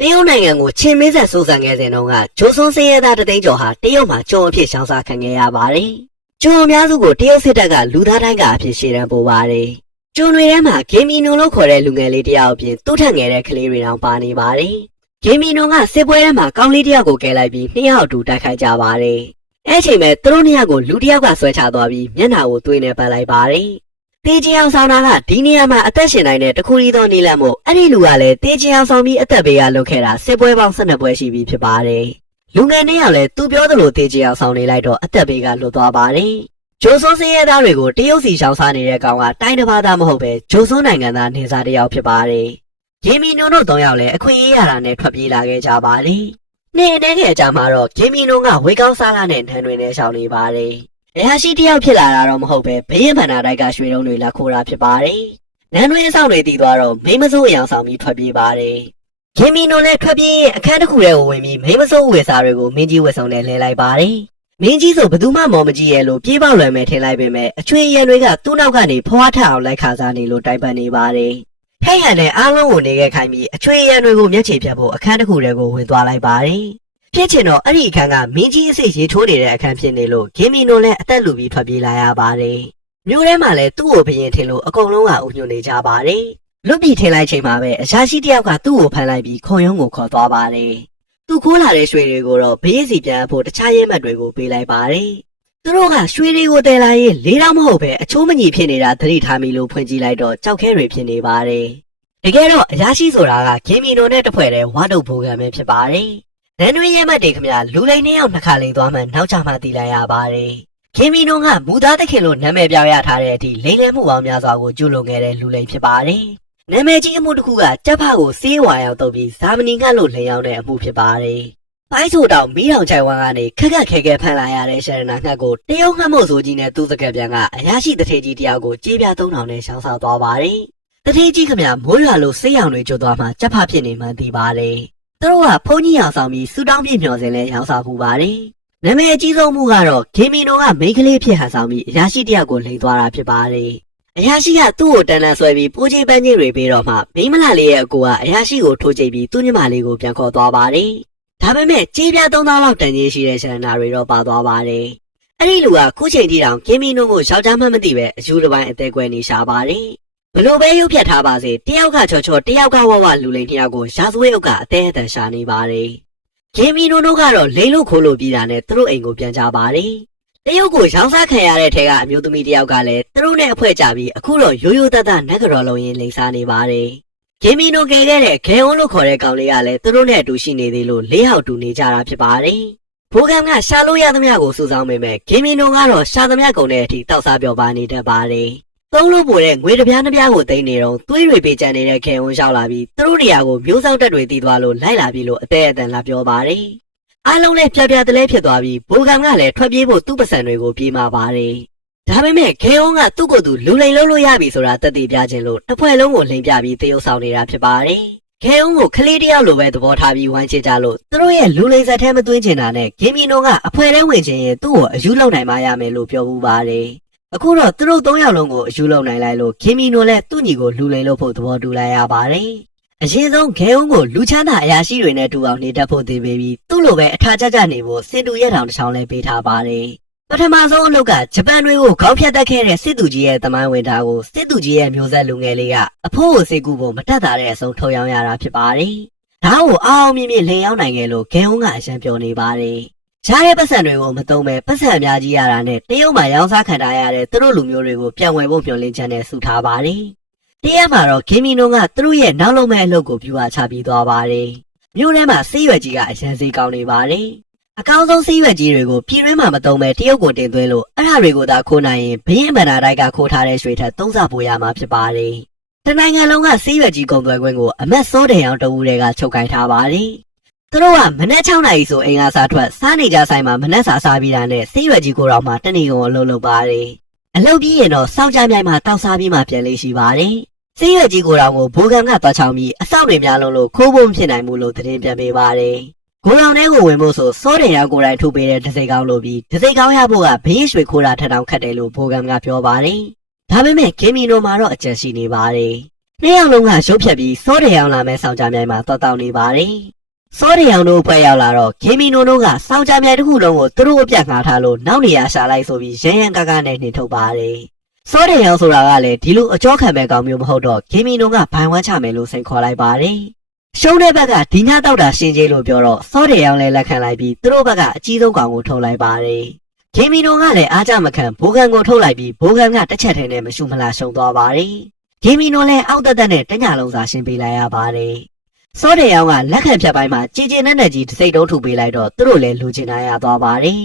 တရုတ်နိုင်ငံကိုချင်းမင်းဆက်စိုးစံခဲ့စဉ်တုန်းကဂျိုဆွန်စင်းရဲသားတသိန်းကျော်ဟာတရုတ်မှာကျုံအဖြစ်ရှောင်စားခံခဲ့ရပါတယ်။ကျုံအများစုကိုတရုတ်စစ်တပ်ကလူသားတိုင်းကအဖြစ်ရှေ့တန်းပို့ပါတယ်။ကျုံတွေထဲမှာဂေမီနုံလို့ခေါ်တဲ့လူငယ်လေးတယောက်အပြင်သူ့ထက်ငယ်တဲ့ကလေးတွေတောင်ပါနေပါတယ်။ဂေမီနုံကစစ်ပွဲထဲမှာကောင်းလေးတယောက်ကိုကယ်လိုက်ပြီးနှစ်ယောက်အတူတိုက်ခိုက်ကြပါတယ်။အဲ့ချိန်မဲ့သူတို့နှစ်ယောက်ကိုလူတယောက်ကဆွဲချသွားပြီးမျက်နှာကိုသွေးနဲ့ပတ်လိုက်ပါတယ်။တေးချင်အောင်ဆောင်တာကဒီနေရာမှာအသက်ရှင်နိုင်တဲ့တခုရီသောနည်းလမ်းမို့အဲ့ဒီလူကလည်းတေးချင်အောင်ဆောင်ပြီးအသက်ပေးရလုပ်ခဲ့တာစစ်ပွဲပေါင်း12ပွဲရှိပြီဖြစ်ပါတယ်။လူငယ်နှစ်ယောက်လည်းသူပြောသလိုတေးချင်အောင်ဆောင်နေလိုက်တော့အသက်ပေးကလွတ်သွားပါတယ်။ဂျိုဆွန်စင်းရဲသားတွေကိုတရုတ်စီရှောင်စားနေတဲ့ကောင်ကတိုင်းတစ်ပါးသားမဟုတ်ပဲဂျိုဆွန်နိုင်ငံသားနေစားတစ်ယောက်ဖြစ်ပါတယ်။ဂေမီနုံတို့3ယောက်လည်းအခွင့်အရေးရတာနဲ့ထွက်ပြေးလာခဲ့ကြပါတယ်။နေ့နေ့ကအကြာမှာတော့ဂေမီနုံကဝေကောင်းစားလာတဲ့နန်းတွေနဲ့ရှောင်နေပါတယ်။အရာရှိတယောက်ဖြစ်လာတာတော့မဟုတ်ပဲဘရင်ဗန္နာတိုက်ကရွှေတုံးတွေလာခိုးတာဖြစ်ပါတယ်။နန်းတွင်းအဆောင်တွေတည်သွားတော့မိမစိုးအယောင်ဆောင်ပြီးထွက်ပြေးပါတယ်။ဂေမီနုံလည်းထွက်ပြေးအခန်းတစ်ခုထဲကိုဝင်ပြီးမိမစိုးဝေစာတွေကိုမင်းကြီးဝက်ဆောင်နဲ့လဲလိုက်ပါတယ်။မင်းကြီးဆိုဘယ်သူမှမော်မကြည့်ရဲ့လို့ပြေးပေါက်လွယ်မဲ့ထင်လိုက်ပေမဲ့အချွေရံတွေကသူ့နောက်ကနေဖွားထအောင်လိုက်ခါစားနေလို့တိုက်ပတ်နေပါတယ်။ဟဲ့ဟန်နဲ့အားလုံးကိုနေခဲ့ခိုင်းပြီးအချွေရံတွေကိုမျက်ခြေဖြတ်ဖို့အခန်းတစ်ခုထဲကိုဝင်သွားလိုက်ပါတယ်။ဖြစ်ချင်တော့အဲ့ဒီအခန်းကမင်းကြီးအစ်စ်ရေထိုးနေတဲ့အခန်းဖြစ်နေလို့ဂေမီနုံလည်းအသက်လူပြီးထွက်ပြေးလာရပါတယ်။မြို့ထဲမှာလည်းသူ့ကိုဘရင်ထင်လို့အကုန်လုံးကဥညွှန်နေကြပါတယ်။လွတ်ပြီးထင်လိုက်ချိန်မှာပဲအရာရှိတယောက်ကသူ့ကိုဖမ်းလိုက်ပြီးခုံရုံးကိုခေါ်သွားပါတယ်။သူခိုးလာတဲ့ရွှေတွေကိုတော့ဘရင်စီပြန်ဖို့တခြားရဲမှတ်တွေကိုပေးလိုက်ပါတယ်။သူတို့ကရွှေတွေကိုတည်လာရင်၄တောင်မဟုတ်ပဲအချိုးမညီဖြစ်နေတာသတိထားမိလို့ဖွင့်ကြည့်လိုက်တော့ကြောက်ခဲတွေဖြစ်နေပါတယ်။တကယ်တော့အရာရှိဆိုတာကဂေမီနုံနဲ့တဖွဲ့တဲ့ဝါတုတ်ဘိုးကံပဲဖြစ်ပါတယ်။နန်းတွင်းရဲမှတ်တွေခမလူလိန်2ယောက်နှစ်ခါလိန်သွားမှနောက်ကျမှသိလိုက်ရပါတယ်။ဂေမီနုံကမူသားသခင်လို့နာမည်ပြောင်းရထားတဲ့အထိလိန်လဲမှုပေါင်းများစွာကိုကျူးလွန်ခဲ့တဲ့လူလိန်ဖြစ်ပါတယ်။နာမည်ကြီးအမှုတစ်ခုကကြက်ဖကိုစေးဝါရောက်တုပ်ပြီးဇာမနီငှက်လို့လိန်ရောက်တဲ့အမှုဖြစ်ပါတယ်။ပိုင်းဆိုတောင်မီးတောင်ချိုင်ဝမ်ကနေခက်ခက်ခဲခဲဖမ်းလာရတဲ့ရှရနာငှက်ကိုတရုတ်ငှက်မို့ဆိုကြီးနဲ့သူ့စကက်ပြန်ကအရာရှိတထေကြီးတယောက်ကိုကြေးပြ3000နဲ့ရှောင်းဆောက်သွားပါတယ်။တထေကြီးခမမိုးရွာလို့စေးရောင်တွေကျွတ်သွားမှကြက်ဖဖြစ်နေမှသိပါတယ်။သူတို့ကဖုန်းကြီးအောင်ဆောင်ပြီးစူတောင်းပြမျှော်စင်လဲရောင်းစားပူပါတယ်။နာမည်အကြီးဆုံးမှုကတော့ဂေမီနုံကမိန်းကလေးဖြစ်ဟန်ဆောင်ပြီးအရာရှိတယောက်ကိုလိန်သွားတာဖြစ်ပါတယ်။အရာရှိကသူ့ကိုတန်းတန်းဆွဲပြီးပိုးချေပန်းကြီးတွေပေးတော့မှမိန်းမလလေးရဲ့အကိုကအရာရှိကိုထိုးချိတ်ပြီးသူ့ညီမလေးကိုပြန်ခေါ်သွားပါတယ်။ဒါပေမဲ့ကြေးပြ3000လောက်တန်ကြီးရှိတဲ့ရှရနာတွေတော့ပါသွားပါတယ်။အဲ့ဒီလူကခုချိန်ထိတောင်ဂေမီနုံကိုယောက်ျားမှမသိပဲအယူတစ်ပိုင်းအသေးကွဲနေရှာပါတယ်။ဘလို့ပဲရုပ်ဖြတ်ထားပါစေတယောက်ကချော်ချော်တယောက်ကဝဝလူလိန်တယောက်ကိုရာဇဝဲဥကအသေးအတန်ရှာနေပါတယ်။ဂေမီနုံတို့ကတော့လိန်လို့ခိုးလို့ပြီးတာနဲ့သူတို့အိမ်ကိုပြန်ကြပါတယ်။တရုတ်ကိုရောင်းစားခံရတဲ့ထဲကအမျိုးသမီးတယောက်ကလည်းသူတို့နဲ့အဖွဲကြပြီးအခုတော့ရိုးရိုးသားသားနက်ကြော်လုံးရင်လိန်စားနေပါတယ်။ဂေမီနုံကယ်ခဲ့တဲ့ဂဲဝန်းလို့ခေါ်တဲ့ကောင်လေးကလည်းသူတို့နဲ့အတူရှိနေသေးလို့လေးဟောက်တူနေကြတာဖြစ်ပါတယ်။ဘိုးကံကရှာလို့ရသမျှကိုစုဆောင်းပေမဲ့ဂေမီနုံကတော့ရှာသမျှကုန်တဲ့အထိတောက်စားပြောပါနေတတ်ပါတယ်။သုံးလို့ပို့တဲ့ငွေတစ်ပြားနှစ်ပြားကိုသိမ်းနေတော့သွေးတွေပေးကြတဲ့ခဲဝန်းရောက်လာပြီးသူတို့နေရာကိုမျိုးစောက်တက်တွေတီးသွားလို့လိုက်လာပြီလို့အသေးအတန်လာပြောပါတယ်။အားလုံးလည်းပြပြတလဲဖြစ်သွားပြီးဘိုးကံကလည်းထွက်ပြေးဖို့သူ့ပစံတွေကိုပြေးมาပါတယ်။ဒါပေမဲ့ခဲဝန်းကသူ့ကိုယ်သူလူလိန်လုံးလို့ရပြီဆိုတာသက်သေပြခြင်းလို့တစ်ဖွဲ့လုံးကိုလိန်ပြပြီးတရုပ်ဆောင်နေတာဖြစ်ပါတယ်။ခဲဝန်းကိုကလေးတယောက်လိုပဲသဘောထားပြီးဝိုင်းချကြလို့သူတို့ရဲ့လူလိန်ဇက်ထဲမသွင်းချင်တာနဲ့ဂေမီနုံကအဖွဲထဲဝင်ခြင်းရင်သူ့ကိုအယူလောက်နိုင်မှရမယ်လို့ပြောမှုပါတယ်။အခုတော့သူတို့3ယောက်လုံးကိုအယူလုံနိုင်လိုက်လို့ဂေမီနုံလည်းသူ့ညီကိုလူလိန်လို့ဖို့သဘောတူလိုက်ရပါတယ်။အရင်ဆုံးဂဲဝန်းကိုလူချမ်းသာအရာရှိတွေနဲ့တူအောင်နေတတ်ဖို့သင်ပေးပြီးသူ့လိုပဲအထာကျကျနေဖို့စင်တူရက်တောင်တစ်ချောင်းလဲပေးထားပါတယ်။ပထမဆုံးအလုပ်ကဂျပန်တွေကိုခေါင်းဖြတ်တတ်ခဲ့တဲ့စစ်သူကြီးရဲ့တမိုင်းဝင်တာကိုစစ်သူကြီးရဲ့မျိုးဆက်လူငယ်လေးကအဖိုးကိုစိတ်ကူးဖို့မတက်တာတဲ့အဆုံးထုတ်ရောင်းရတာဖြစ်ပါတယ်။ဒါကိုအောင်မြင်မြင်လင်ရောက်နိုင်ခဲ့လို့ဂဲဝန်းကအရန်ပြောနေပါတယ်။ရှားတဲ့ပတ်စံတွေကိုမသုံးပဲပတ်စံအများကြီးရတာနဲ့တရုတ်မှာရောင်းစားခံထားရတဲ့သူတို့လူမျိုးတွေကိုပြန်ဝယ်ဖို့မျှော်လင့်ချက်နဲ့စုထားပါတယ်။တရက်မှာတော့ဂေမီနုံကသူတို့ရဲ့နောက်လုံးမဲ့အလုပ်ကိုပြူအားချပြီးသွားပါတယ်။မြို့ထဲမှာဆေးရွက်ကြီးကအရန်စေးကောင်းနေပါတယ်။အကောင်းဆုံးဆေးရွက်ကြီးတွေကိုပြည်တွင်းမှာမသုံးပဲတရုတ်ကိုတင်သွင်းလို့အဲ့ဒါတွေကိုသာခိုးနိုင်ရင်ဘရင်အမန္တာတိုက်ကခိုးထားတဲ့ရွှေထက်3ဆပိုရမှာဖြစ်ပါတယ်။တနိုင်ငံလုံးကဆေးရွက်ကြီးကုန်သွယ်ခွင့်ကိုအမတ်စောတယ်အောင်တဝူတွေကချုပ်ကိုင်ထားပါတယ်။သူတို့ကမနက်6နာရီဆိုအိမ်ကစားထွက်စားနေကြဆိုင်မှာမနက်စာစားပြီးတာနဲ့ဆေးရွက်ကြီးကိုတော့မှတနေ့ကုန်အလုပ်လုပ်ပါတယ်။အလုပ်ပြီးရင်တော့စောင့်ကြမြိုင်မှာတောက်စားပြီးမှပြန်လေးရှိပါတယ်။ဆေးရွက်ကြီးကိုတော့ဘိုးကံကသွားချောင်းပြီးအဆောက်တွေများလုံးလို့ခိုးဖို့မဖြစ်နိုင်ဘူးလို့သတင်းပြန်ပေးပါတယ်။ကိုရောင်ထဲကိုဝင်ဖို့ဆိုစောတယ်ရောက်ကိုယ်တိုင်ထုတ်ပေးတဲ့ဒစိကောင်းလို့ပြီးဒစိကောင်းရဖို့ကဘရင်ရွှေခိုးတာထက်တောင်ခက်တယ်လို့ဘိုးကံကပြောပါတယ်။ဒါပေမဲ့ဂေမီနုံမှာတော့အကျဉ်းရှိနေပါတယ် နှစ်ယောက်လုံးကရုပ်ဖြတ်ပြီးစောတယ်အောင်လာမဲ့ဆောင်ကြမြိုင်မှာတောက်တောက်နေပါတယ်စောတယ်အောင်တို့ဖွဲ့ရောက်လာတော့ဂေမီနိုတို့ကဆောင်ကြမြိုင်တစ်ခုလုံးကိုသူတို့အပြတ်ငှားထားလို့နောက်နေရာရှာလိုက်ဆိုပြီးရန်ရန်ကားကားနဲ့နှင်ထုတ်ပါတယ်စောတယ်အောင်ဆိုတာကလည်းဒီလိုအကြောခံမဲ့ကောင်မျိုးမဟုတ်တော့ဂေမီနိုကဘိုင်ဝမ်းချမယ်လို့စိန်ခေါ်လိုက်ပါတယ်ရှုံးတဲ့ဘက်ကဒီညတောက်တာရှင်းကြီးလို့ပြောတော့စောတယ်အောင်လည်းလက်ခံလိုက်ပြီးသူတို့ဘက်ကအကြီးဆုံးကောင်ကိုထုတ်လိုက်ပါတယ်ဂေမီနိုကလည်းအားကြမခံဘိုးကန်ကိုထုတ်လိုက်ပြီးဘိုးကန်ကတစ်ချက်ထဲနဲ့မရှုမလားရှုံသွားပါတယ်ဂေမီနိုလည်းအောက်တက်တက်နဲ့တညလုံးစာရှင်းပေးလိုက်ရပါတယ်စောတယ်အောင်ကလက်ခံဖြတ်ပိုင်းမှာကြည်ကျင်နဲ့ကြီးတစ်စိတ်တုံးထုတ်ပေးလိုက်တော့သူတို့လည်းလူချင်နိုင်ရသွားပါတယ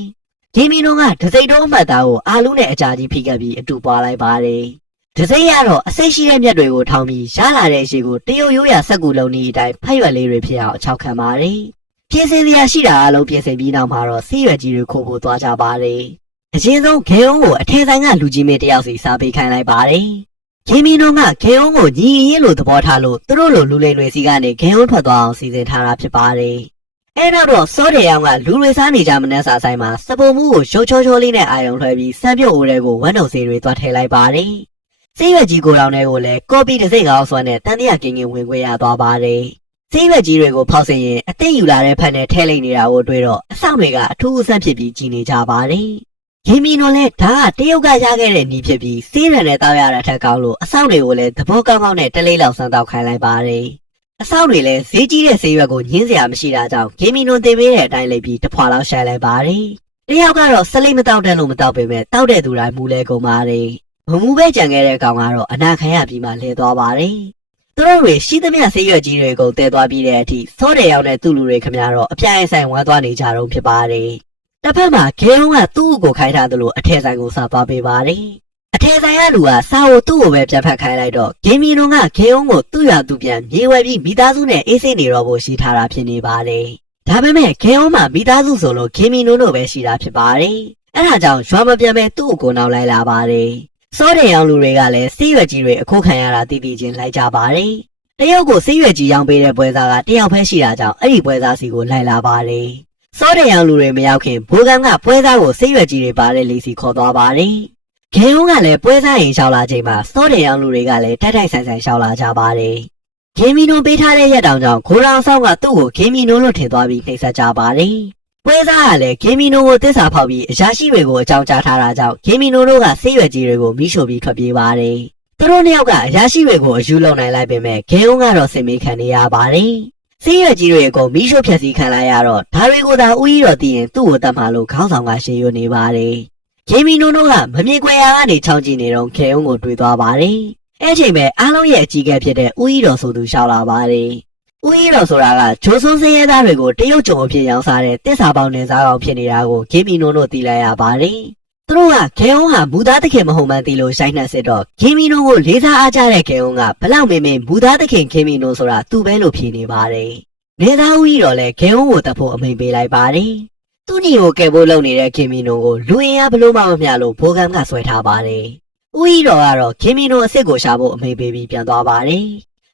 ်ဂေမီနိုကတစ်စိတ်တုံးအမှတ်သားကိုအာလူးနဲ့အကြာကြီးဖိကပ်ပြီးအတူပွားလိုက်ပါတယ်တစ်စိတ်ရတော့အစိတ်ရှိတဲ့မြက်တွေကိုထောင်းပြီးရလာတဲ့အရှိကိုတရုတ်ရိုးရာစက်ကူလုံးကြီးအတိုင်းဖက်ရွက်လေးတွေဖြစ်အောင်အချောက်ခံပါတယ်ပြင်ဆင်စရာရှိတာအလုံးပြင်ဆင်ပြီးနောက်မှာတော့ဆေးရွက်ကြီးတွေခိုးဖို့သွားကြပါတယ်အရင်ဆုံးဂေုံကိုအထက်ဆိုင်ကလူကြီးမင်းတယောက်စီစားပေးခိုင်းလိုက်ပါတယ်ဂေမီနိုကဂေုံကိုညီရင်လို့သဘောထားလို့သူတို့လိုလူလိမ်တွေစီကနေဂေုံထွက်သွားအောင်စီစဉ်ထားတာဖြစ်ပါတယ်အဲ့တော့စောတယ်အောင်ကလူတွေစားနေကြမနှက်စာဆိုင်မှာစပုံမှုကိုရုပ်ချောချောလေးနဲ့အာယုံလွှဲပြီးစမ်းပြုတ်အိုးတွေကိုဝမ်းတုံစီတွေသွားထည့်လိုက်ပါတယ်ဆေးရွက်ကြီးကိုလောင်တွေကိုလည်းကော်ပီတစ်စိတ်ကောင်းစွာနဲ့တန်တရားကင်းကင်းဝင်ခွင့်ရသွားပါတယ်ဆေးရွက်ကြီးတွေကိုဖောက်ဆင်ရင်အသိယူလာတဲ့ဖက်နဲ့ထဲလိုက်နေတာကိုတွေ့တော့အဆောင်တွေကအထူးအဆန်းဖြစ်ပြီးကြီးနေကြပါတယ်ဂေမီနိုလည်းဒါကတရုတ်ကရခဲ့တဲ့နီးဖြစ်ပြီးဆေးရံနဲ့တောက်ရတာထက်ကောင်းလို့အဆောင်တွေကိုလည်းသဘောကောင်းကောင်းနဲ့တလေးလောက်စမ်းတောက်ခိုင်းလိုက်ပါတယ်အဆောင်တွေလည်းဈေးကြီးတဲ့ဆေးရွက်ကိုညှင်းစရာမရှိတာကြောင့်ဂေမီနိုတင်ပေးတဲ့အတိုင်းလိုက်ပြီးတစ်ဖွာလောက်ရှာလိုက်ပါတယ်တယောက်ကတော့စလိမ့်မတောက်တဲ့လို့မတောက်ပေမဲ့တောက်တဲ့သူတိုင်းမူလဲကုန်ပါတယ်မမူပဲကြံခဲ့တဲ့ကောင်ကတော့အနာခံရပြီးမှလဲသွားပါတယ်သူတို့တွေရှိသမျှဆေးရွက်ကြီးတွေကိုတဲသွားပြီးတဲ့အထိစောတယ်ရောက်တဲ့သူ့လူတွေခမရတော့အပြိုင်ဆိုင်ဝမ်းသွားနေကြတော့ဖြစ်ပါတယ်တစ်ဖက်မှာဂေုံကသူ့ကိုခိုင်းထားသလိုအထက်ဆိုင်ကိုစားသွားပေးပါတယ်အထက်ဆိုင်ကလူကစာကိုသူ့ကိုပဲပြန်ဖက်ခိုင်းလိုက်တော့ဂေမီနိုကဂေုံကိုသူ့ရသူပြန်မြေဝဲပြီးမိသားစုနဲ့အေးစိနေတော့ဖို့ရှိထားတာဖြစ်နေပါတယ်ဒါပေမဲ့ဂေုံမှာမိသားစုဆိုလို့ဂေမီနိုတို့ပဲရှိတာဖြစ်ပါတယ်အဲ့ဒါကြောင့်ရွာမပြန်ပဲသူ့ကိုနောက်လိုက်လာပါတယ်စောတယ်ရောင်လူတွေကလည်းဆေးရွက်ကြီးတွေအခုခံရတာတည်တည်ချင်းလိုက်ကြပါတယ်တရုတ်ကိုဆေးရွက်ကြီးရောင်းပေးတဲ့ပွဲစားကတယောက်ပဲရှိတာကြောင့်အဲ့ဒီပွဲစားစီကိုလိုက်လာပါတယ်စောတယ်ရောင်လူတွေမရောက်ခင်ဘိုးကန်းကပွဲစားကိုဆေးရွက်ကြီးတွေပါတဲ့လီစီခေါ်သွားပါတယ်ဂေုံကလည်းပွဲစားရင်ရှောက်လာချိန်မှာစောတယ်ရောင်လူတွေကလည်းတိုက်တိုက်ဆိုင်ဆိုင်ရှောက်လာကြပါတယ်ဂေမီနိုပေးထားတဲ့ရက်တောင်ကြောင့်ဂိုရောင်ဆောင်ကသူ့ကိုဂေမီနိုလို့ထင်သွားပြီးနှိပ်စက်ကြပါတယ်ပွဲစားကလည်းဂေမီနိုကိုသစ္စာဖောက်ပြီးအရာရှိတွေကိုအကြောင်းကြားထားတာကြောင့်ဂေမီနိုတို့ကဆေးရွက်ကြီးတွေကိုမိရှို့ပြီးထွက်ပြေးပါတယ်သူတို့နှစ်ယောက်ကအရာရှိတွေကိုအယူလုံနိုင်လိုက်ပေမဲ့ဂေုံကတော့စင်မေးခံနေရပါတယ်ဆေးရွက်ကြီးတွေအကုန်မိရှို့ဖျက်ဆီးခံလိုက်ရတော့ဒါတွေကိုသာဦးကြီးတော်သိရင်သူ့ကိုတတ်မှလို့ခေါင်းဆောင်ကရှေ့ရွနေပါတယ်ဂေမီနိုတို့ကမမြင်ခွေရာကနေချောင်းကြည့်နေတော့ဂေုံကိုတွေ့သွားပါတယ်အဲ့ချိန်ပဲအားလုံးရဲ့အကြီးအကဲဖြစ်တဲ့ဦးကြီးတော်ဆိုသူရှောက်လာပါတယ်ဦးကြီးတော်ဆိုတာကဂျိုးစွန်းစရဲသားတွေကိုတရုတ်ကြုံအဖြစ်ရောင်းစားတဲ့တစ္ဆာပေါင်းနေစားကောင်ဖြစ်နေတာကိုဂေမီနိုတို့သိလိုက်ရပါတယ်သူတို့ကဂေုံဟာမူသားသခင်မဟုတ်မှန်းသိလို့ရှိုင်းနှက်စစ်တော့ဂေမီနိုကိုလေးစားအားကြတဲ့ဂေုံကဘလောက်မင်းမူသားသခင်ဂေမီနိုဆိုတာသူ့ပဲလို့ဖြေနေပါတယ်နေသားဦးကြီးတော်လည်းဂေုံကိုတတ်ဖို့အမိန်ပေးလိုက်ပါတယ်သူ့ညီကိုကယ်ဖို့လုပ်နေတဲ့ဂေမီနိုကိုလူရင်းအားဘလို့မှမမျှလို့ဘိုးကန်းကဆွဲထားပါတယ်ဦးကြီးတော်ကတော့ဂေမီနိုအစ်စ်ကိုရှာဖို့အမိန်ပေးပြီးပြန်သွားပါတယ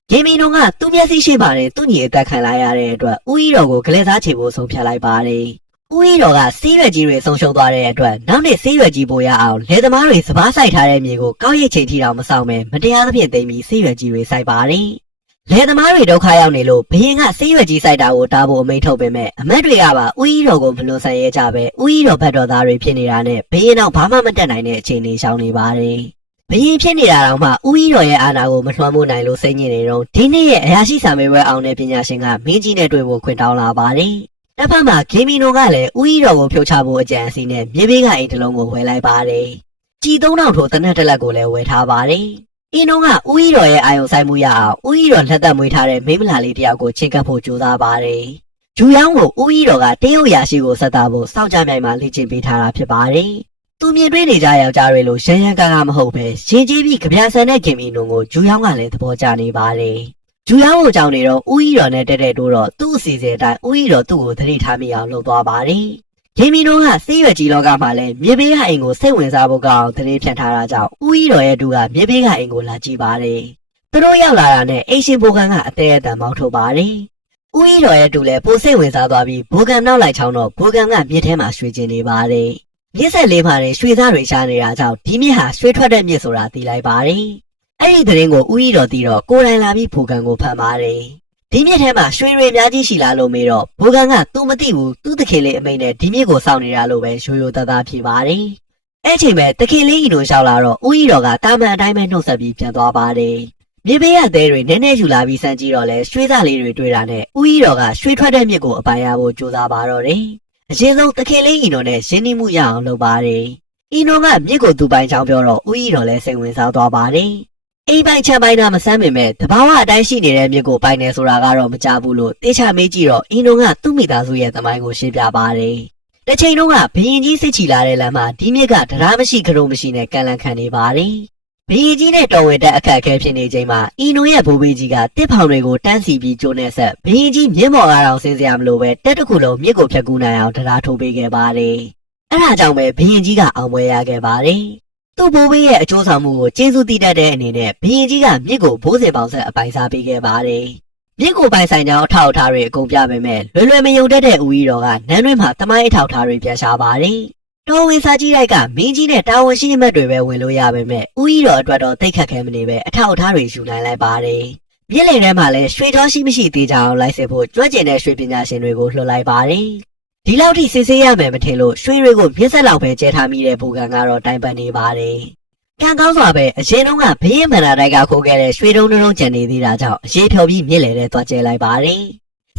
်ဂေမီနိုကသူ့မျက်စိရှိပါတယ်သူ့ညီအသက်ခံလိုက်ရတဲ့အတွက်ဦးကြီးတော်ကိုဂလဲစားချေဖို့ဆုံးဖြတ်လိုက်ပါတယ်ဦးကြီးတော်ကဆေးရွက်ကြီးတွေဆုံးရှုံးသွားတဲ့အတွက်နောက်နေ့ဆေးရွက်ကြီးပိုရအောင်လယ်သမားတွေစပားဆိုင်ထားတဲ့မြေကိုကောက်ရိတ်ချိန်ထိတောင်မဆောင်ပဲမတရားသဖြင့်သိမ်းပြီးဆေးရွက်ကြီးတွေစိုက်ပါတယ်လယ်သမားတွေဒုက္ခရောက်နေလို့ဘရင်ကဆေးရွက်ကြီးစိုက်တာကိုတားဖို့အမိန့်ထုတ်ပေမဲ့အမတ်တွေကပါဦးကြီးတော်ကိုမလွန်ဆန်ရဲကြပဲဦးကြီးတော်ဘက်တော်သားတွေဖြစ်နေတာနဲ့ဘရင်တော့ဘာမှမတတ်နိုင်တဲ့အခြေအနေရှောင်နေပါတယ်ဘရင်ဖြစ်နေတာတော့မှဦးကြီးတော်ရဲ့အာဏာကိုမလွှမ်းမိုးနိုင်လို့စိတ်ညစ်နေတော့ဒီနေ့ရဲ့အရာရှိစာမေးပွဲအောင်တဲ့ပညာရှင်ကမင်းကြီးနဲ့တွေ့ဖို့ခွင့်တောင်းလာပါတယ်။တစ်ဖက်မှာဂေမီနိုကလည်းဦးကြီးတော်ကိုဖြုတ်ချဖို့အကြံအစီနဲ့မြေဘေးကအိမ်တစ်လုံးကိုဝယ်လိုက်ပါတယ်။ကြီး3000ထိုတနက်တစ်လက်ကိုလည်းဝယ်ထားပါတယ်။အင်းတို့ကဦးကြီးတော်ရဲ့အာယုံဆိုင်မှုရအောင်ဦးကြီးတော်လက်သက်မွေးထားတဲ့မိမလာလေးတယောက်ကိုချင်းကပ်ဖို့ကြိုးစားပါတယ်။ဂျူယောင်းကိုဦးကြီးတော်ကတရုတ်ရာရှိကိုဆက်တာဖို့စောင့်ကြမြိုင်မှာလေ့ကျင့်ပေးထားတာဖြစ်ပါတယ်။သူမြင်တွေ့နေကြယောက်ျားတွေလိုရန်ရန်ကားကားမဟုတ်ပဲရှင်ကြီးပြီးကြပြဆန်တဲ့ခင်မီနုံကိုဂျူယောင်းကလည်းသဘောကျနေပါတယ်။ဂျူယောင်းကိုကြောင်နေတော့ဦးကြီးတော်နဲ့တက်တိုးတော့သူ့အစီအစဉ်အတိုင်းဦးကြီးတော်သူ့ကိုသတိထားမိအောင်လုပ်သွားပါတယ်။ခင်မီနုံကဆေးရွက်ကြီးလောကမှာလည်းမြေဘေးကအိမ်ကိုစိတ်ဝင်စားဖို့ကောင်းသတိဖြတ်ထားတာကြောင့်ဦးကြီးတော်ရဲ့သူကမြေဘေးကအိမ်ကိုလာကြည့်ပါတယ်။သူတို့ရောက်လာတာနဲ့အိမ်ရှင်ဘိုကန်ကအသေးအတန်မောင်းထုတ်ပါတယ်။ဦးကြီးတော်ရဲ့သူလည်းပိုစိတ်ဝင်စားသွားပြီးဘိုကန်နောက်လိုက်ချောင်းတော့ဘိုကန်ကမြစ်ထဲမှာရွှေကျင်နေပါတယ်။မြစ်ဆက်လေးမှာရွှေသားတွေရှားနေတာကြောင့်ဒီမြစ်ဟာရွှေထွက်တဲ့မြစ်ဆိုတာသိလိုက်ပါတယ် အဲ့ဒီသတင်းကိုဦးကြီးတော်တီတော့ကိုယ်တိုင်လာပြီးဘူကန်ကိုဖမ်းပါတယ်ဒီမြစ်ထဲမှာရွှေတွေအများကြီးရှိလာလို့မေးတော့ဘူကန်ကသူမသိဘူးသူ့သခင်လေးအမိန့်နဲ့ဒီမြစ်ကိုစောင့်နေတာလို့ပဲရိုးရိုးသားသားဖြေပါတယ်အဲ့ချိန်ပဲသခင်လေးဤတို့ရှောက်လာတော့ဦးကြီးတော်ကတာမန်အတိုင်းပဲနှုတ်ဆက်ပြီးပြန်သွားပါတယ်မြေပေးရသေးတွေနည်းနည်းယူလာပြီးစမ်းကြည့်တော့လဲရွှေသားလေးတွေတွေ့တာနဲ့ဦးကြီးတော်ကရွှေထွက်တဲ့မြစ်ကိုအပိုင်ရဖို့ကြိုးစားပါတော့တယ်အရင်ဆုံးသခင်လေးဤတို့နဲ့ရင်းနှီးမှုရအောင်လုပ်ပါတယ်ဤတို့ကမြစ်ကိုသူပိုင်ချောင်းပြောတော့ဦးကြီးတော်လည်းစိတ်ဝင်စားသွားပါတယ်အိမ်ပိုင်ချမ်းပိုင်တာမဆမ်းပေမဲ့တဘာဝအတိုင်းရှိနေတဲ့မြစ်ကိုပိုင်နေဆိုတာကတော့မကြဘူးလို့တေချာမေးကြည့်တော့ဤတို့ကသူ့မိသားစုရဲ့သမိုင်းကိုရှင်းပြပါတယ်တစ်ချိန်လုံးကဘရင်ကြီးစစ်ချီလာတဲ့လမ်းမှာဒီမြစ်ကတရားမရှိခရုံမရှိနဲ့ကန်လန့်ခံနေပါတယ်ဘရင်ကြီးနဲ့တော်ဝင်တဲ့အခက်အခဲဖြစ်နေချိန်မှာဤနိုရဲ့ဘိုးဘေးကြီးကတစ်ဖောင်တွေကိုတန်းစီပြီးကျိုးနေဆက်ဘရင်ကြီးမြင်းမော်ကတော့ဆင်းစရာမလိုပဲတက်တစ်ခုလုံးမြစ်ကိုဖြတ်ကူးနိုင်အောင်တရားထုတ်ပေးခဲ့ပါတယ်အဲဒါကြောင့်ပဲဘရင်ကြီးကအောင်ပွဲရခဲ့ပါတယ်သူ့ဘိုးဘေးရဲ့အကျိုးဆောင်မှုကိုကျေးဇူးတည်တတ်တဲ့အနေနဲ့ဘရင်ကြီးကမြစ်ကိုဘိုးစင်ပေါင်းဆက်အပိုင်စားပေးခဲ့ပါတယ်မြစ်ကိုပိုင်ဆိုင်ကြောင်းအထောက်အထားတွေအကုန်ပြပေမဲ့လွယ်မယုံတတ်တဲ့ဦးကြီးတော်ကနန်းတွင်းမှာတမိုင်းအထောက်အထားတွေပြန်ရှာပါတယ်တော်ဝင်စားကြီးတိုက်ကမင်းကြီးနဲ့တာဝန်ရှိအမတ်တွေပဲဝင်လို့ရပေမဲ့ဦးကြီးတော်အတွက်တော့တိတ်ခတ်ခဲမနေပဲအထောက်အထားတွေယူနိုင်လိုက်ပါတယ်မြစ်လယ်ထဲမှာလည်းရွှေတော်ရှိမရှိသေးကြအောင်လိုက်စစ်ဖို့ကြွကျင်တဲ့ရွှေပညာရှင်တွေကိုလွှတ်လိုက်ပါတယ်ဒီလောက်ထိစစ်ဆေးရမယ်မထင်လို့ရွှေတွေကိုမြစ်ဆက်လောက်ပဲကျဲထားမိတဲ့ဘူကန်ကတော့တိုင်ပန်နေပါတယ်ကံကောင်းစွာပဲအရင်တုန်းကဘေးရင်မန္တာတိုက်ကခိုးခဲ့တဲ့ရွှေတုံးတုံးကျန်နေသေးတာကြောင့်အရေးဖြောပြီးမြစ်လယ်ထဲသွားကျဲလိုက်ပါတယ်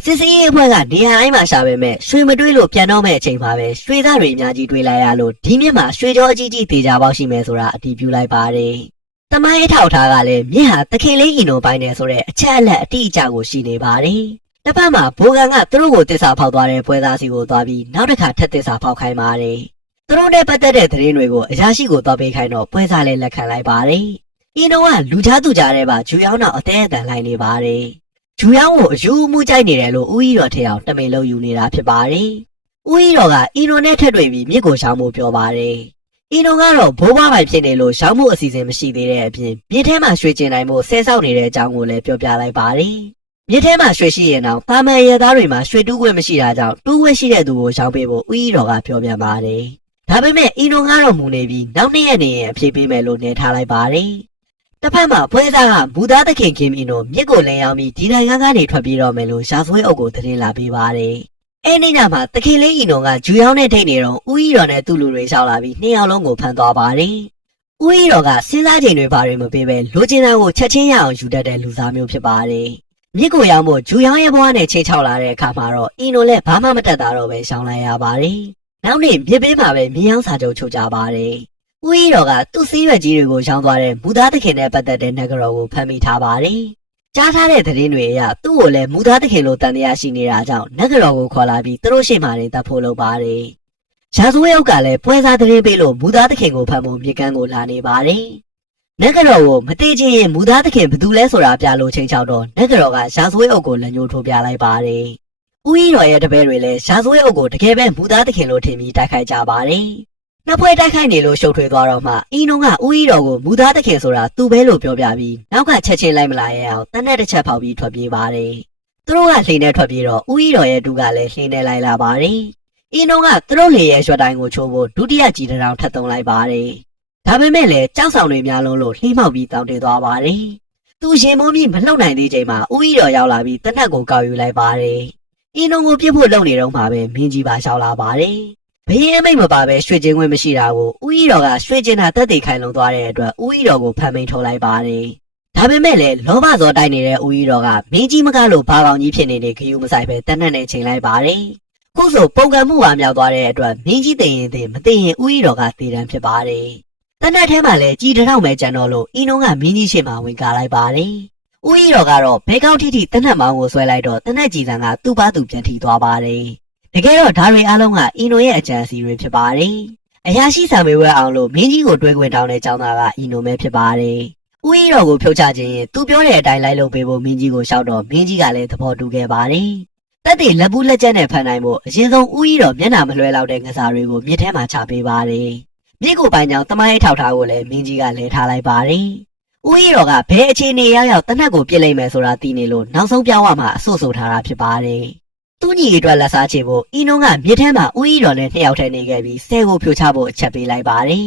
စစ်စေးရေးအဖွဲ့ကနေရာတိုင်းမှာရှာပေမဲ့ရွှေမတွေးလို့ပြန်တော့မဲ့အချိန်မှာပဲရွှေသားတွေအများကြီးတွေးလိုက်ရလို့ဒီမြစ်မှာရွှေကြောအကြီးကြီးတေချာပေါက်ရှိမယ်ဆိုတာအတည်ပြုလိုက်ပါတယ်။တမိုင်းအထောက်ထားကလည်းမြစ်ဟာသခင်လေးအင်နိုပိုင်းနေဆိုတဲ့အချက်အလက်အတိအကျကိုရှိနေပါတယ်။တစ်ဖက်မှာဘိုကန်ကသူတို့ကိုတစ္ဆာဖောက်သွားတဲ့ပွဲသားစီကိုသွားပြီးနောက်တစ်ခါထပ်တစ္ဆာဖောက်ခိုင်းပါတယ်။သူတို့နဲ့ပတ်သက်တဲ့သတင်းတွေကိုအရာရှိကိုသွားပေးခိုင်းတော့ပွဲစားလည်းလက်ခံလိုက်ပါတယ်။အင်နိုကလူကြားသူကြားတဲ့ပါဂျူယောင်းတော့အသေးအတန်လိုက်နေပါတယ်။ဂျူယောင်းကိုအယူမှုကြိုက်နေတယ်လို့ဦးကြီးတော်ထင်အောင်တမင်လို့ယူနေတာဖြစ်ပါတယ်။ဦးကြီးတော်ကအင်နိုနဲ့ထပ်တွေ့ပြီးမြစ်ကိုရှောင်းဖို့ပြောပါတယ်။အင်နိုကတော့ဘိုးဘွားပိုင်ဖြစ်နေလို့ရှောင်းမှုအစီအစဉ်မရှိသေးတဲ့အပြင်မြစ်ထဲမှာရွှေကျင်နိုင်မှုဆဲဆောက်နေတဲ့အကြောင်းကိုလည်းပြောပြလိုက်ပါတယ်။မြစ်ထဲမှာရွှေရှိရင်တော့တာမန်ရဲသားတွေမှာရွှေတူးခွင့်မရှိတာကြောင့်တူးခွင့်ရှိတဲ့သူကိုရှောင်းပေးဖို့ဦးကြီးတော်ကပြောပြပါတယ်။ဒါပေမဲ့အင်နိုကတော့မူနေပြီးနောက်နေ့ရက်နေရင်အဖြေပေးမယ်လို့နေထားလိုက်ပါတယ်။တစ်ဖက်မှာပွဲစားကမူသားသခင်ခင်အင်နိုမြစ်ကိုလည်ရောက်ပြီးဒီနိုင်ငံကနေထွက်ပြေးတော့မယ်လို့ရှာဆွဲအုပ်ကိုသတင်းလာပေးပါတယ်။အဲ့ဒီညမှာသခင်လေးအင်နိုကဂျူယောင်းနဲ့ထိတ်နေတော့ဦးကြီးတော်နဲ့သူ့လူတွေရှောက်လာပြီးနှစ်ယောက်လုံးကိုဖမ်းသွားပါတယ်။ဦးကြီးတော်ကစဉ်းစားချိန်တွေဘာတွေမပေးပဲလိုချင်တာကိုချက်ချင်းရအောင်ယူတတ်တဲ့လူသားမျိုးဖြစ်ပါတယ်။မြစ်ကိုရောက်ဖို့ဂျူယောင်းရဲ့ဘဝနဲ့ချိန်ချောက်လာတဲ့အခါမှာတော့အင်နိုလည်းဘာမှမတတ်တာတော့ပဲရှောင်းလိုက်ရပါတယ်။နောက်နေ့မြစ်ဘေးမှာပဲမြေယောင်းစာချုပ်ချုပ်ကြပါတယ်။ဦးကြီးတော်ကသူ့စည်းရွက်ကြီးတွေကိုရောင်းသွားတဲ့မူသားသခင်နဲ့ပတ်သက်တဲ့နဂရောကိုဖမ်းမိထားပါတယ်။ကြားထားတဲ့သတင်းတွေအရသူ့ကိုလည်းမူသားသခင်လိုတန်တရားရှိနေတာကြောင့်နဂရောကိုခေါ်လာပြီးသူတို့ရှေ့မှာနေတပ်ဖို့လုပ်ပါတယ်။ရာဇဝဲအုပ်ကလည်းပွဲစားသတင်းပေးလို့မူသားသခင်ကိုဖမ်းဖို့မြေကမ်းကိုလာနေပါတယ်။နဂရောကိုမသိချင်းရင်မူသားသခင်ဘယ်သူလဲဆိုတာပြလို့ချိန်ချောက်တော့နဂရောကရာဇဝဲအုပ်ကိုလက်ညှိုးထိုးပြလိုက်ပါတယ်။ဦးကြီးတော်ရဲ့တပည့်တွေလည်းရာဇဝဲအုပ်ကိုတကယ်ပဲမူသားသခင်လိုထင်ပြီးတိုက်ခိုက်ကြပါတယ်။နှစ်ဖွဲ့တိုက်ခိုက်နေလို့ရှုပ်ထွေးသွားတော့မှအင်းတို့ကဦးကြီးတော်ကိုမူသားသခင်ဆိုတာသူ့ပဲလို့ပြောပြပြီးနောက်ကချက်ချင်းလိုက်မလာရအောင်တနက်တစ်ချက်ဖောက်ပြီးထွက်ပြေးပါတယ်။သူတို့ကလှိနေထွက်ပြေးတော့ဦးကြီးတော်ရဲ့တူကလည်းလှိနေလိုက်လာပါတယ်။အင်းတို့ကသူတို့လေရဲ့ရွှက်တိုင်းကိုချိုးဖို့ဒုတိယကြည်တောင်ထပ်သုံးလိုက်ပါတယ်။ဒါပေမဲ့လည်းကြောက်ဆောင်တွေများလုံးလို့လှိမောက်ပြီးတောင်းတသွားပါတယ်။သူရင်မုန်းပြီးမလှုပ်နိုင်သေးချိန်မှာဦးကြီးတော်ရောက်လာပြီးတနက်ကိုကောက်ယူလိုက်ပါတယ်။အင်းတို့ကိုပြစ်ဖို့လုပ်နေတော့မှပဲမင်းကြီးပါရှောက်လာပါတယ်။ဘရင်အမိတ်မပါပဲရွှေကျင်းခွင့်မရှိတာကိုဦးကြီးတော်ကရွှေကျင်းတာတက်သေးခိုင်လုံသွားတဲ့အတွက်ဦးကြီးတော်ကိုဖမ်းမိန်ထုတ်လိုက်ပါတယ်။ဒါပေမဲ့လည်းလောဘဇောတိုက်နေတဲ့ဦးကြီးတော်ကမင်းကြီးမကလို့ဘာကောင်ကြီးဖြစ်နေတဲ့ခယူးမဆိုင်ပဲတနက်နဲ့ချိန်လိုက်ပါတယ်။ခုဆိုပုံကံမှုဝါမြောက်သွားတဲ့အတွက်မင်းကြီးသိရင်သိမသိရင်ဦးကြီးတော်ကတည်တံဖြစ်ပါတယ်။တနက်ထဲမှာလည်းကြီးတောင်ပဲကြံတော့လို့အင်းတို့ကမင်းကြီးရှေ့မှာဝင်ကားလိုက်ပါတယ်။ဦးကြီးတော်ကတော့ဘဲကောက်ထိထိတနက်မောင်းကိုဆွဲလိုက်တော့တနက်ကြည်စံကသူ့ဘာသူပြန်ထိသွားပါတယ်။တကယ်တော့ဓာရီအားလုံးကအင်နိုရဲ့အကြံစီတွေဖြစ်ပါတယ်။အရာရှိဆံမေဝဲအောင်လို့မင်းကြီးကိုတွဲခွင့်တောင်းတဲ့ចောင်းသားကအင်နိုပဲဖြစ်ပါတယ်။ဦးကြီးတော်ကိုဖြုတ်ချခြင်းရင်သူပြောတဲ့အတိုင်းလိုက်လုပ်ပေးဖို့မင်းကြီးကိုရှောက်တော့မင်းကြီးကလည်းသဘောတူခဲ့ပါတယ်။တက်တဲ့လက်ပူးလက်ကျက်နဲ့ဖန်နိုင်ဖို့အရင်ဆုံးဦးကြီးတော်မျက်နှာမလွှဲလောက်တဲ့ငစားတွေကိုမြစ်ထဲမှာချပေးပါတယ်။မြစ်ကိုပိုင်ကြောင်တမိုင်းထောက်ထားကိုလည်းမင်းကြီးကလဲထားလိုက်ပါတယ်။ဦးကြီးတော်ကဘဲအခြေအနေရောက်တနက်ကိုပြစ်လိုက်မယ်ဆိုတာသိနေလို့နောက်ဆုံးပြောင်းရမှာအဆို့ဆိုထားတာဖြစ်ပါတယ်။သူ့ညီအတွက်လက်စားချေဖို့အင်းတို့ကမြစ်ထဲမှာဦးကြီးတော်နဲ့နှစ်ယောက်ထဲနေခဲ့ပြီးဆဲကိုဖြိုချဖို့အချက်ပေးလိုက်ပါတယ်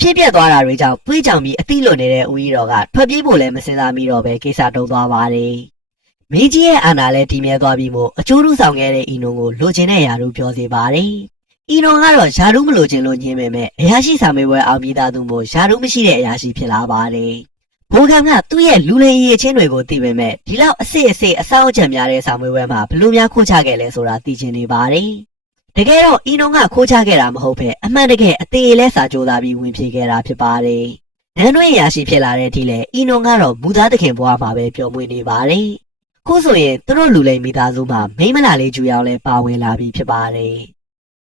ဖြစ်ပြသွားတာတွေကြောင့်တွေးကြောင်ပြီးအသီးလွန်နေတဲ့ဦးကြီးတော်ကထွက်ပြေးဖို့လည်းမစင်စားမိတော့ပဲကိစ္စတုံးသွားပါတယ်။မင်းကြီးရဲ့အာဏာလည်းတည်မြဲသွားပြီးမို့အကျိုးတူဆောင်ခဲ့တဲ့ဤနုံကိုလိုချင်တဲ့ယာတို့ပြောစေပါတယ်။ဤနုံကတော့ယာတို့မလိုချင်လို့ညင်းပေမဲ့အရာရှိစာမေးပွဲအောင်ပြီးသားသူမို့ယာတို့မရှိတဲ့အရာရှိဖြစ်လာပါတယ်။ဘိုးကံကသူ့ရဲ့လူလိမ်ရည်ချင်းတွေကိုသိပေမဲ့ဒီလောက်အစ်စ်အဆောက်အအုံများတဲ့စာမေးပွဲမှာဘလို့များခိုးချခဲ့လဲဆိုတာသိချင်နေပါတယ်။တကယ်တော့ဤနုံကခိုးချခဲ့တာမဟုတ်ပဲအမှန်တကယ်အသေးလဲစာကြိုးစားပြီးဝင်ဖြေခဲ့တာဖြစ်ပါတယ်။နန်းတွင်းရာရှိဖြစ်လာတဲ့အထိလဲဤနုံကတော့မူသားသခင်ဘွားမှာပဲပျော်မွေ့နေပါတယ်။ခုဆိုရင်သူတို့လူလိမ်မိသားစုမှာမိမလာလေးကျူရောင်လဲပါဝင်လာပြီးဖြစ်ပါတယ်။